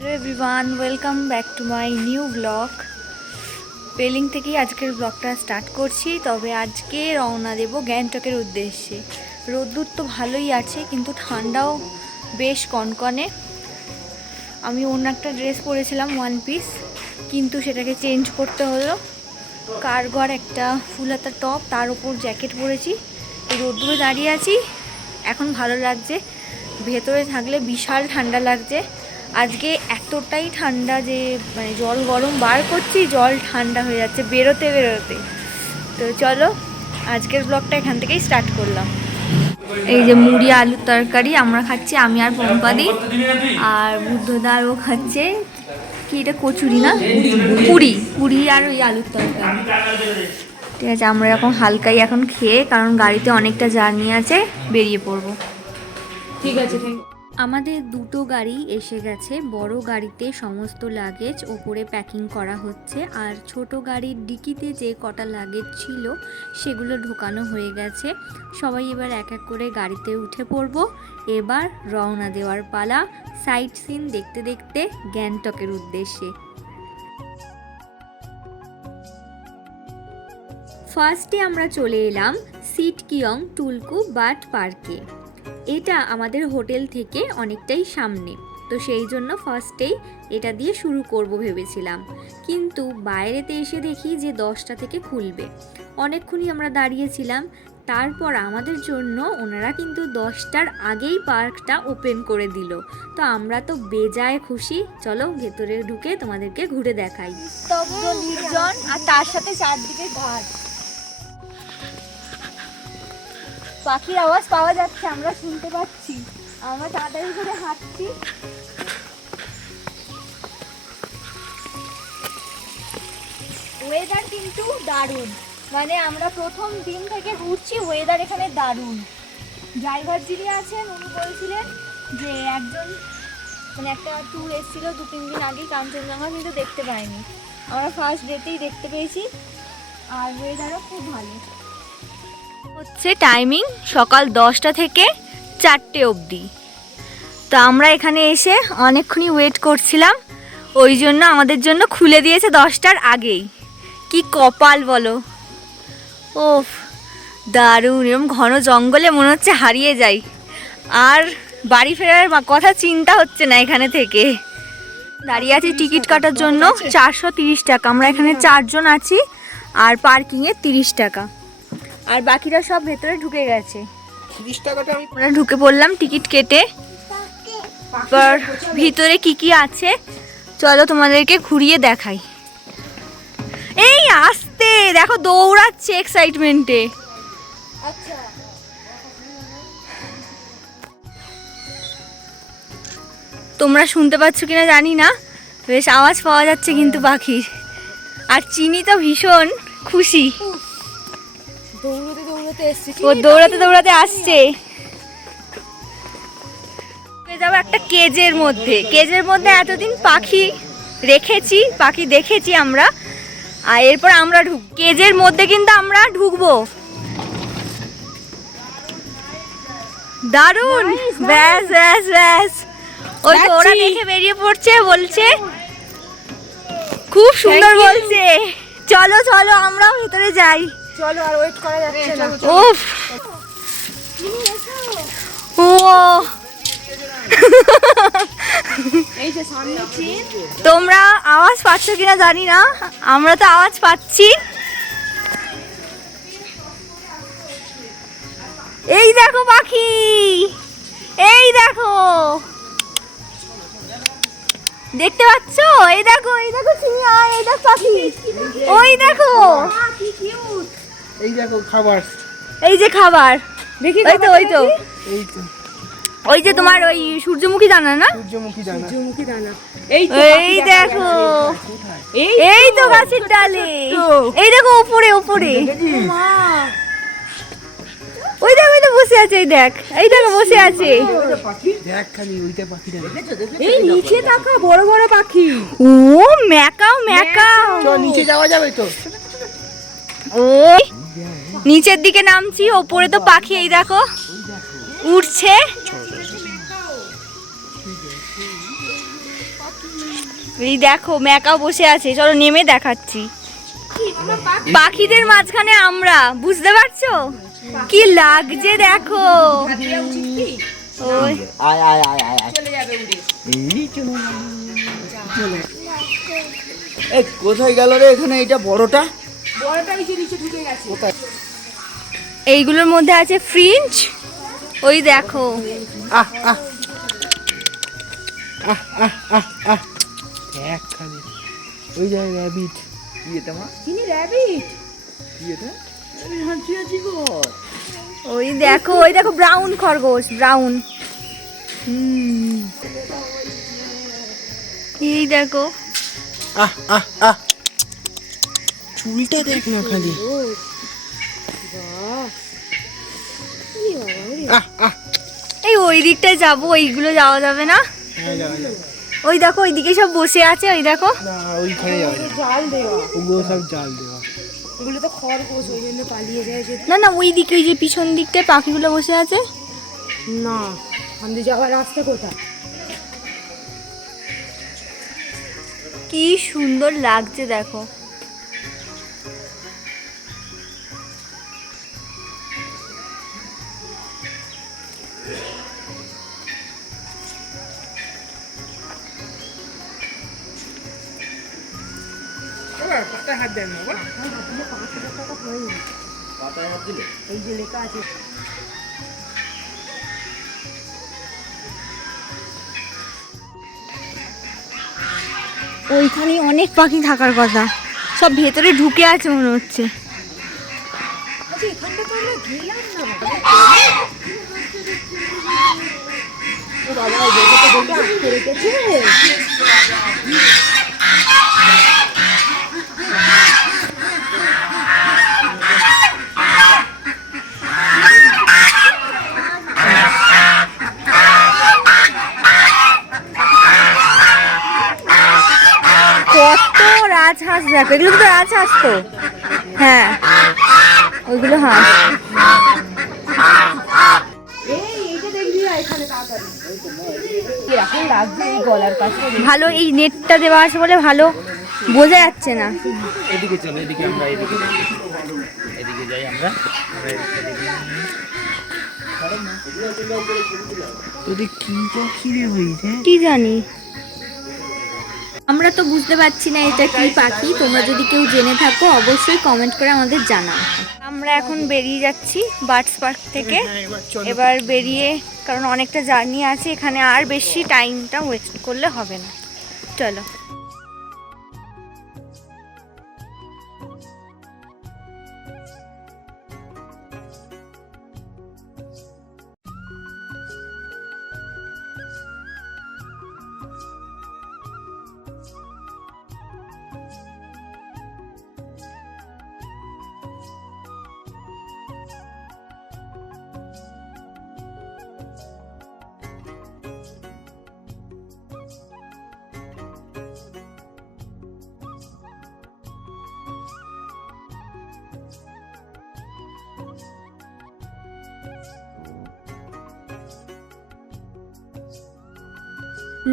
Hello everyone welcome back to my new blog. পেলিং থেকেই আজকের ব্লগটা স্টার্ট করছি। তবে আজকে রওনা দেব গ্যাংটকের উদ্দেশ্যে। রোদ্দুর তো ভালোই আছে কিন্তু ঠান্ডাও বেশ কনকনে। আমি অন্য একটা ড্রেস পরেছিলাম ওয়ান পিস, কিন্তু সেটাকে চেঞ্জ করতে হলো। কার্গো আর একটা ফুল হাতা টপ, তার উপর জ্যাকেট পরেছি। এই রোদ্দুরে দাঁড়িয়ে আছি, এখন ভালো লাগছে। ভেতরে থাকলে বিশাল ঠান্ডা লাগছে। আজকে এতটাই ঠান্ডা যে মানে জল গরম বার করছি, জল ঠান্ডা হয়ে যাচ্ছে বেরোতে বেরোতে। তো চলো আজকের ব্লগটা এখান থেকেই স্টার্ট করলাম। এই যে মুড়ি আলুর তরকারি আমরা খাচ্ছি, আমি আর পম্পাদি। আর বুদ্ধদারও খাচ্ছে কি, এটা কচুরি না পুরি, পুরি আর ওই আলুর তরকারি। ঠিক আছে, আমরা এরকম হালকাই এখন খেয়ে, কারণ গাড়িতে অনেকটা জার্নি আছে, বেরিয়ে পড়বো। ঠিক আছে। আমাদের দুটো গাড়ি এসে গেছে। বড় গাড়িতে সমস্ত লাগেজ ওপরে প্যাকিং করা হচ্ছে, আর ছোট গাড়ির ডিকিতে যে কটা লাগেজ ছিল সেগুলো ঢোকানো হয়ে গেছে। সবাই এবার এক এক করে গাড়িতে উঠে পড়ব। এবার রওনা দেওয়ার পালা, সাইট সিন দেখতে দেখতে গ্যাংটকের উদ্দেশ্যে। ফার্স্টে আমরা চলে এলাম সিটকিয়ং টুলকু বার্ড পার্কে। এটা আমাদের হোটেল থেকে অনেকটাই সামনে, তো সেই জন্য ফার্স্টেই এটা দিয়ে শুরু করব ভেবেছিলাম। কিন্তু বাইরেতে এসে দেখি যে 10টা থেকে খুলবে। অনেকক্ষণই আমরা দাঁড়িয়েছিলাম, তারপর আমাদের জন্য ওনারা কিন্তু 10টার আগেই পার্কটা ওপেন করে দিল। তো আমরা তো বেজায় খুশি। চলো ভেতরে ঢুকে তোমাদেরকে ঘুরে দেখাই। স্তব্ধ নির্জন, আর তার সাথে চারদিকে ঘাট। পাখির আওয়াজ পাওয়া যাচ্ছে, আমরা শুনতে পাচ্ছি। আমরা তাড়াতাড়ি করে হাঁটছি। ওয়েদার কিন্তু দারুণ, মানে আমরা প্রথম দিন থেকে ঘুরছি, ওয়েদার এখানে দারুণ। ড্রাইভার যিনি আছেন উনি বলছিলেন যে একজন মানে একটা ট্যুর এসেছিল 2-3 দিন আগেই কাঞ্চনজঙ্ঘা, কিন্তু দেখতে পাইনি। আমরা ফার্স্ট ডেতেই দেখতে পেয়েছি, আর ওয়েদারও খুব ভালো। হচ্ছে টাইমিং সকাল 10টা থেকে 4টে অবধি। তো আমরা এখানে এসে অনেকক্ষণই ওয়েট করছিলাম, ওই জন্য আমাদের জন্য খুলে দিয়েছে 10টার আগেই। কি কপাল বলো। ওফ দারুণ, এরকম ঘন জঙ্গলে মনে হচ্ছে হারিয়ে যাই। আর বাড়ি ফেরার কথা চিন্তা হচ্ছে না এখানে থেকে। দাঁড়িয়ে আছি টিকিট কাটার জন্য, 430 টাকা। আমরা এখানে 4 জন আছি, আর পার্কিংয়ে 30 টাকা। আর বাকিরা সব ভেতরে ঢুকে গেছে। 30 টাকাটা আমরা ঢুকে পড়লাম টিকিট কেটে। এবার ভিতরে কি কি আছে চলো তোমাদেরকে ঘুরিয়ে দেখাই। এই আসতে দেখো, দৌড়াচ্ছে এক্সাইটমেন্টে। আচ্ছা, তোমরা শুনতে পাচ্ছ কিনা জানি না, বেশ আওয়াজ পাওয়া যাচ্ছে কিন্তু পাখির। আর চিনি তো ভীষণ খুশি, ও দৌড়াতে দৌড়াতে আসছে। যাবো একটা কেজের মধ্যে। কেজের মধ্যে এতদিন পাখি রেখেছি, পাখি দেখেছি আমরা, আর এরপর আমরা কেজের মধ্যে কিন্তু আমরা ঢুকবো। দারুণ, ব্যাস ব্যাস ব্যাস। ওই তো ওরা দেখে বেরিয়ে পড়ছে, বলছে খুব সুন্দর বলছে। চলো চলো আমরাও ভেতরে যাই। চলো, আর ওয়েট করা যাচ্ছে না। উফ ও এই যে সামনে চিন। তোমরা আওয়াজ পাচ্ছ কিনা জানি না, আমরা তো আওয়াজ পাচ্ছি। এই দেখো পাখি, এই দেখো, দেখতে পাচ্ছ? এই দেখো, এই দেখো চিনি, আর এই দেখো পাখি, ওই দেখো, কি কিউট। এই দেখো খাবার, এই যে খাবার দেখি। ওই তো ওই তো এই তো ওই যে তোমার ওই সূর্যমুখী দানা না, সূর্যমুখী দানা, সূর্যমুখী দানা। এই দেখো, এই তো গাছের ডালে, এই দেখো উপরে উপরে। ওই দেখো, ওই তো বসে আছে, এই দেখ, এই দেখো বসে আছে। দেখ খালি ওইটা পাখি দেখ। এই নিচে তাকা, বড় বড় পাখি। ও ম্যাকাও ম্যাকাও। চল নিচে যাওয়া যাবে তো। ও নিচের দিকে নামছি, ওপরে তো পাখি এই দেখো উঠছে। এই দেখো ম্যাকাও বসে আছে, চলো নেমে দেখাচ্ছি। পাখিদের মাঝখানে আমরা, বুঝতে পারছো কি লাগছে দেখো। ওই আয় আয় আয় আয় আয় চলে যাবে উড়ে। এই চলে এ কোথায় গেল রে? এখানে এইটা বড়টা বড়টা নিচে নিচে ঢুকে গেছে। কোথায়? এইগুলোর মধ্যে আছে ফ্রিঞ্চ, ওই দেখো। আহ আহ আহ আহ আহ আহ দেখ খালি ওই যে র্যাবিট। কি এটা মা? চিনি র‍্যাবিট। কি এটা? আরে হাঁচি হাঁচি কর। ওই দেখো ব্রাউন খরগোশ, ব্রাউন। এই দেখো আহ আহ আহ চুলটা দেখ না খালি। আহ আহ এই ওই দিকটায় যাবো, ওইগুলো যাওয়া যাবে না। হ্যাঁ যাও যাও। ওই দেখো ওইদিকে সব বসে আছে, ওই দেখো। না ওইখানে যাও যাও। জাল দেওয়া। ওগুলো সব জাল দেওয়া। এগুলো তো খরগোশ, ওই জন্য পালিয়ে যায় যে। না ওই দিকে, ওই যে পিছন দিকটায় পাখিগুলো বসে আছে। না, আমাদের যাওয়ার রাস্তা কোথায়? কি সুন্দর লাগছে দেখো। পাতায় হাত দেন না বাবা। এই যে লেখা আছে। ওইখানে অনেক পাখি থাকার কথা, সব ভেতরে ঢুকে আছে মনে হচ্ছে। আচ্ছা, এখানটা তো আমরা গেলাম না। ও বাবা, এই জায়গাটা দেখে আটকে রেখেছে। কত রাজহাঁস দেখো, এগুলো তো রাজহাঁস তো। হ্যাঁ ওইগুলো হাঁস। এইটা দেখবি না এখানে তাড়াতাড়ি। এরকম লাগছে এই গলার কাছে। ভালো এই নেটটা দেওয়া আছে বলে ভালো বোঝা যাচ্ছে না। এদিকে চলো, এদিকে আমরা এদিকে যাই আমরা। তোদের কি পাখি রে হয়েছে? কি জানি, আমরা তো বুঝতে পারছি না এটা কি পাখি। তোমরা যদি কেউ জেনে থাকো অবশ্যই কমেন্ট করে আমাদের জানাও। আমরা এখন বেরিয়ে যাচ্ছি বার্ডস পার্ক থেকে। এবার বেরিয়ে, কারণ অনেকটা জার্নি আছে এখানে, আর বেশি টাইমটা ওয়েস্ট করলে হবে না। চলো।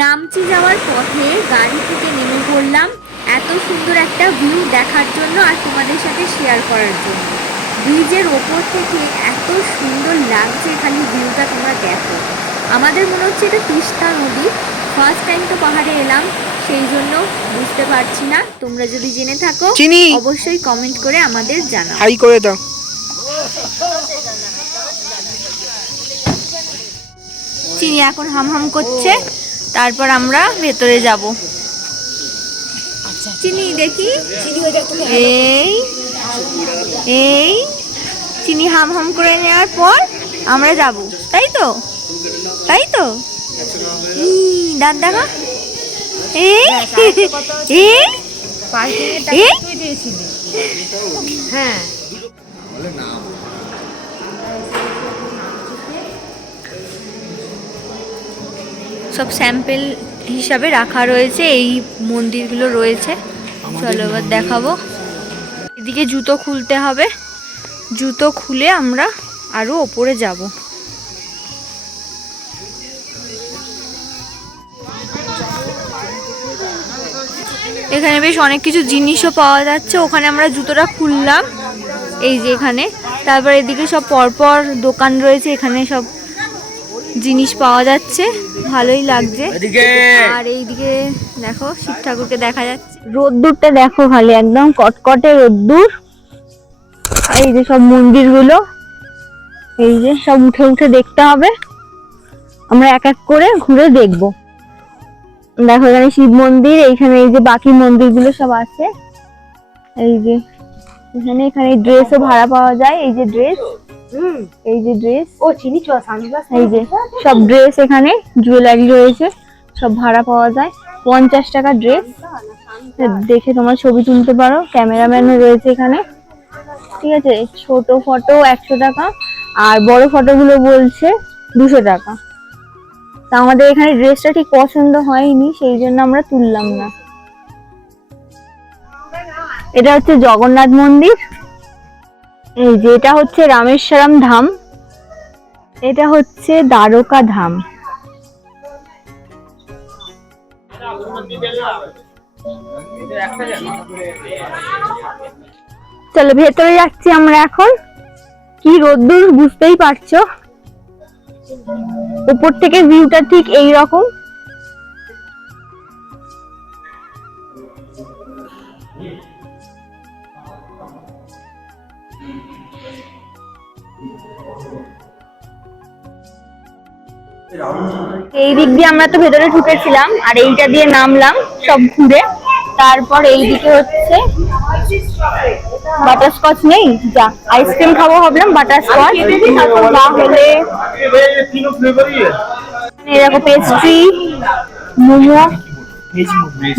নামচি যাওয়ার পথে গাড়ি থেকে নেমে পড়লাম এত সুন্দর একটা ভিউ দেখার জন্য আর তোমাদের সাথে শেয়ার করার জন্য। ব্রিজের ওপর থেকে এত সুন্দর লাগছে, খালি ভিউটা তোমরা দেখো। আমাদের মনে হচ্ছে এটা তিস্তা নদী। ফার্স্ট টাইম তো পাহাড়ে এলাম, সেই জন্য বুঝতে পারছি না। তোমরা যদি জেনে থাকো অবশ্যই কমেন্ট করে আমাদের জানাও। হাই করে দাও। চিনি এখন হাম করছে, তারপর আমরা ভেতরে যাব। চিনি দেখি, এই এই চিনি হাম করে নেওয়ার পর আমরা যাব, তাই তো? দাঁত দেখা, এই এই তুই দিয়েছিলি। হ্যাঁ, সব স্যাম্পেল হিসাবে রাখা রয়েছে, এই মন্দিরগুলো রয়েছে। চলো এবার দেখাবো। এদিকে জুতো খুলতে হবে, জুতো খুলে আমরা আরো ওপরে যাব। এখানে বেশ অনেক কিছু জিনিসও পাওয়া যাচ্ছে। ওখানে আমরা জুতোটা খুললাম, এই যে এখানে। তারপর এদিকে সব পরপর দোকান রয়েছে, এখানে সব জিনিস পাওয়া যাচ্ছে, ভালোই লাগছে। আর এইদিকে দেখো শিব ঠাকুরকে দেখা যাচ্ছে। রোদ্দুরটা দেখো খালি, একদম কটকটে রোদ্দুর। এই যে সব মন্দিরগুলো, এই যে সব উঠে উঠে দেখতে হবে, আমরা এক এক করে ঘুরে দেখবো। দেখো এখানে শিব মন্দির, এইখানে এই যে বাকি মন্দিরগুলো সব আছে। এই যে এখানে ড্রেসও ভাড়া পাওয়া যায়, এই যে ড্রেস, এই যে ড্রেস, ও চিনি চ সানগ্লাস, এই যে সব ড্রেস, এখানে জুয়েলারি রয়েছে, সব ভাড়া পাওয়া যায়। 50 টাকা ড্রেস, দেখে তোমার ছবি তুলতে পারো, ক্যামেরাম্যানও রয়েছে এখানে, ঠিক আছে। ছোট ফটো 100 টাকা, আর বড় ফটোগুলো বলছে 200 টাকা। তা আমাদের এখানে ড্রেসটা ঠিক পছন্দ হয়নি, সেই জন্য আমরা তুললাম না। এটা হচ্ছে জগন্নাথ মন্দির, এই যে এটা হচ্ছে রামেশ্বরম ধাম, এটা হচ্ছে দ্বারকা ধাম। চলো ভেতরে যাচ্ছি আমরা এখন। কি রোদ্দুর বুঝতেই পারছো, উপর থেকে ভিউটা ঠিক এই রকম। এই দিক দিয়ে আমরা তো ভেতরে ঢুকেছিলাম, আর এইটা দিয়ে নামলাম সব ঘুরে। তারপর এইদিকে হচ্ছে বাটারস্কচ, নেই যা আইসক্রিম খাবো ভাবলাম, বাটারস্কচ। তাহলে এরকম পেস্ট্রি, মোমো,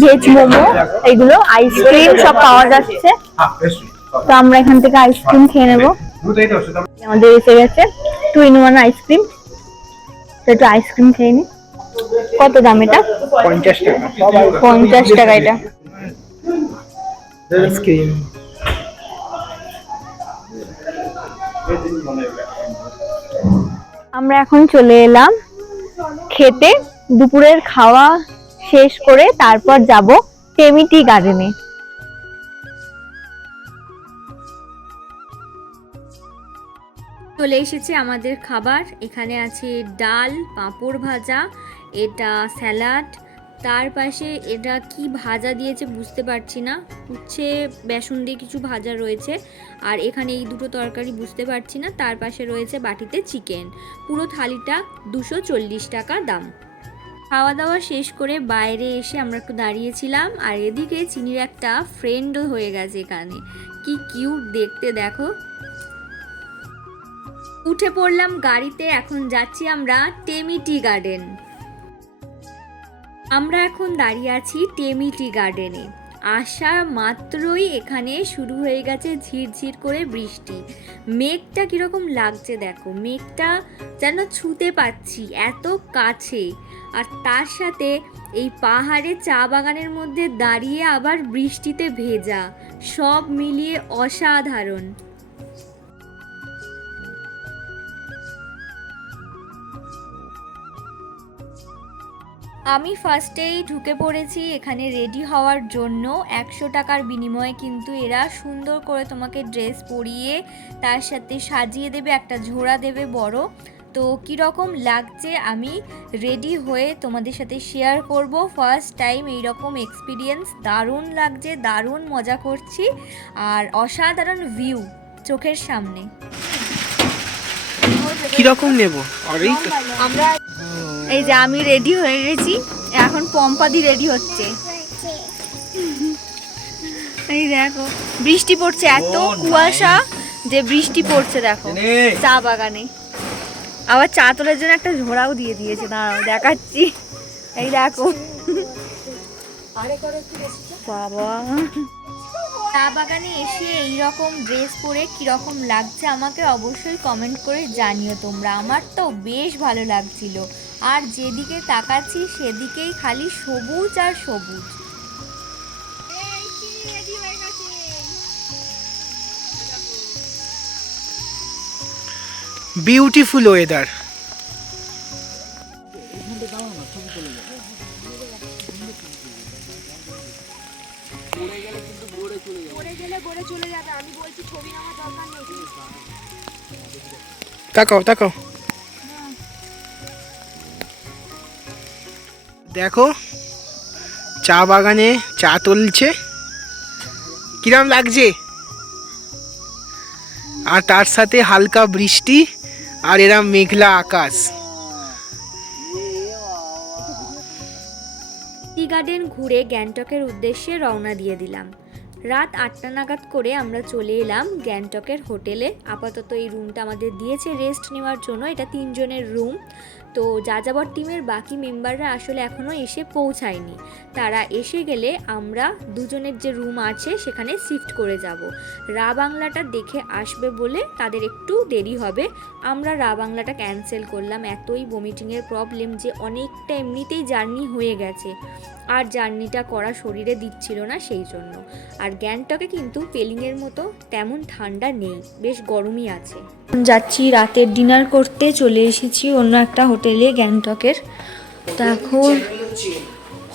ভেজ মোমো, এগুলো আইসক্রিম সব পাওয়া যাচ্ছে। তো আমরা এখান থেকে আইসক্রিম খেয়ে নেবো। আমাদের এসে গেছে 2-in-1 আইসক্রিম, একটু আইসক্রিম খেয়ে নি। কত দাম এটা? 50 টাকা। 50 টাকা এটা আইসক্রিম। আমরা এখন চলে এলাম খেতে। দুপুরের খাওয়া শেষ করে তারপর যাব টেমিটি গার্ডেনে। চলে এসেছে আমাদের খাবার। এখানে আছে ডাল, পাঁপড় ভাজা, এটা স্যালাড, তার পাশে এটা কি ভাজা দিয়েছে বুঝতে পারছি না, উচ্ছে বেসন দিয়ে কিছু ভাজা রয়েছে, আর এখানে এই দুটো তরকারি বুঝতে পারছি না। তার পাশে রয়েছে বাটিতে চিকেন। পুরো থালিটা 240 টাকা দাম। খাওয়া দাওয়া শেষ করে বাইরে এসে আমরা একটু দাঁড়িয়েছিলাম, আর এদিকে চিনির একটা ফ্রেন্ডও হয়ে গেছে এখানে। কি কিউট দেখতে দেখো। উঠে পড়লাম গাড়িতে, এখন যাচ্ছি আমরা টেমিটি গার্ডেন। আমরা এখন দাঁড়িয়ে আছি টেমিটি গার্ডেনে। আসা মাত্রই এখানে শুরু হয়ে গেছে ঝিরঝির করে বৃষ্টি। মেঘটা কিরকম লাগছে দেখো, মেঘটা যেন ছুঁতে পাচ্ছি এত কাছে। আর তার সাথে এই পাহাড়ে চা বাগানের মধ্যে দাঁড়িয়ে আবার বৃষ্টিতে ভেজা, সব মিলিয়ে অসাধারণ। আমি ফার্স্টেই ঢুকে পড়েছি এখানে রেডি হওয়ার জন্য। 100 টাকার বিনিময়ে কিন্তু এরা সুন্দর করে তোমাকে ড্রেস পরিয়ে তার সাথে সাজিয়ে দেবে, একটা ঝোড়া দেবে বড়। তো কীরকম লাগছে আমি রেডি হয়ে তোমাদের সাথে শেয়ার করব। ফার্স্ট টাইম এইরকম এক্সপিরিয়েন্স, দারুণ লাগছে, দারুণ মজা করছি, আর অসাধারণ ভিউ চোখের সামনে। কিরকম নেব? আমরা এই যে আমি রেডি হয়ে গেছি, এখন পম্পাদি রেডি হচ্ছে। এই দেখো বৃষ্টি পড়ছে, এত কুয়াশা যে বৃষ্টি পড়ছে দেখো চা বাগানে। আবার চা তোলার জন্য একটা ঝোড়াও দিয়ে দিয়েছে, দাঁড়াও দেখাচ্ছি। এই দেখো বাবা, চা বাগানে এসে এইরকম ড্রেস পরে কিরকম লাগছে আমাকে অবশ্যই কমেন্ট করে জানিও তোমরা। আমার তো বেশ ভালো লাগছিল, আর যেদিকে তাকাচ্ছি সেদিকেই খালি সবুজ আর সবুজ। Beautiful weather. পড়ে গেলে গড়ে চলে যাবে, আমি বলছি ছবি নেওয়ার দরকার নেই। তাকাও তাকাও, দেখো চা বাগানে চা তুলছে, কিরম লাগছে? আর তার সাথে হালকা বৃষ্টি আর এরম মেঘলা আকাশ। টি গার্ডেন ঘুরে গ্যাংটকের উদ্দেশ্যে রওনা দিয়ে দিলাম। রাত 8টা নাগাদ করে আমরা চলে এলাম গ্যাংটকের হোটেলে। আপাতত এই রুমটা আমাদের দিয়েছে রেস্ট নেওয়ার জন্য, এটা 3 জনের রুম। তো যাযাবর টিমের বাকি মেম্বাররা আসলে এখনও এসে পৌঁছায়নি। তারা এসে গেলে আমরা 2 জনের যে রুম আছে সেখানে শিফট করে যাব। রা বাংলাটা দেখে আসবে বলে তাদের একটু দেরি হবে। আমরা রা বাংলাটা ক্যান্সেল করলাম, এতই ভমিটিংয়ের প্রবলেম যে অনেকটা এমনিতেই জার্নি হয়ে গেছে, আর জার্নিটা করা শরীরে দিচ্ছিল না সেই জন্য। আর গ্যাংটকে কিন্তু পেলিংয়ের মতো তেমন ঠান্ডা নেই, বেশ গরমই আছে। যাচ্ছি রাতের ডিনার করতে, চলে এসেছি অন্য একটা হোটেলে গ্যাংটকের। তো এখন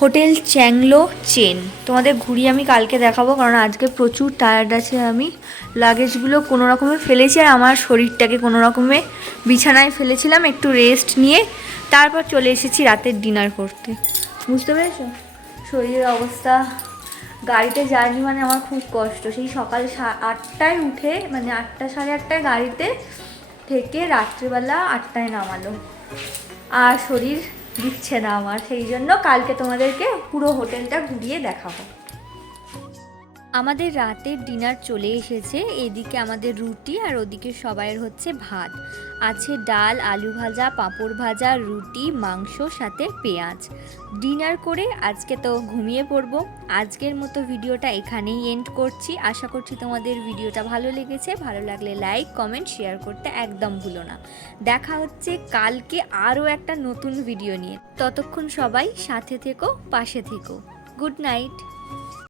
হোটেল চ্যাংলো চেন তোমাদের ঘুরিয়ে আমি কালকে দেখাবো, কারণ আজকে প্রচুর টায়ার্ড আছে আমি। লাগেজগুলো কোনো রকমে ফেলেছি আর আমার শরীরটাকে কোনো রকমে বিছানায় ফেলেছিলাম, একটু রেস্ট নিয়ে তারপর চলে এসেছি রাতের ডিনার করতে। বুঝতে পেরেছো শরীরের অবস্থা? গাড়িতে জার্নি মানে আমার খুব কষ্ট। সেই সকাল 8টায় উঠে, মানে 8টা সাড়ে 8টায় গাড়িতে থেকে রাত্রিবেলা 8টায় নামালো, আর শরীর দিচ্ছে না আমার। সেই জন্য কালকে তোমাদেরকে পুরো হোটেলটা ঘুরিয়ে দেখাবো। আমাদের রাতের ডিনার চলে এসেছে। এদিকে আমাদের রুটি আর ওদিকে সবাইয়ের হচ্ছে ভাত। আছে ডাল, আলু ভাজা, পাঁপড় ভাজা, রুটি, মাংস, সাথে পেঁয়াজ। ডিনার করে আজকে তো ঘুমিয়ে পড়বো। আজকের মতো ভিডিওটা এখানেই এন্ড করছি। আশা করছি তোমাদের ভিডিওটা ভালো লেগেছে। ভালো লাগলে লাইক, কমেন্ট, শেয়ার করতে একদম ভুলো না। দেখা হচ্ছে কালকে আরও একটা নতুন ভিডিও নিয়ে। ততক্ষণ সবাই সাথে থেকো, পাশে থেকো। Good night.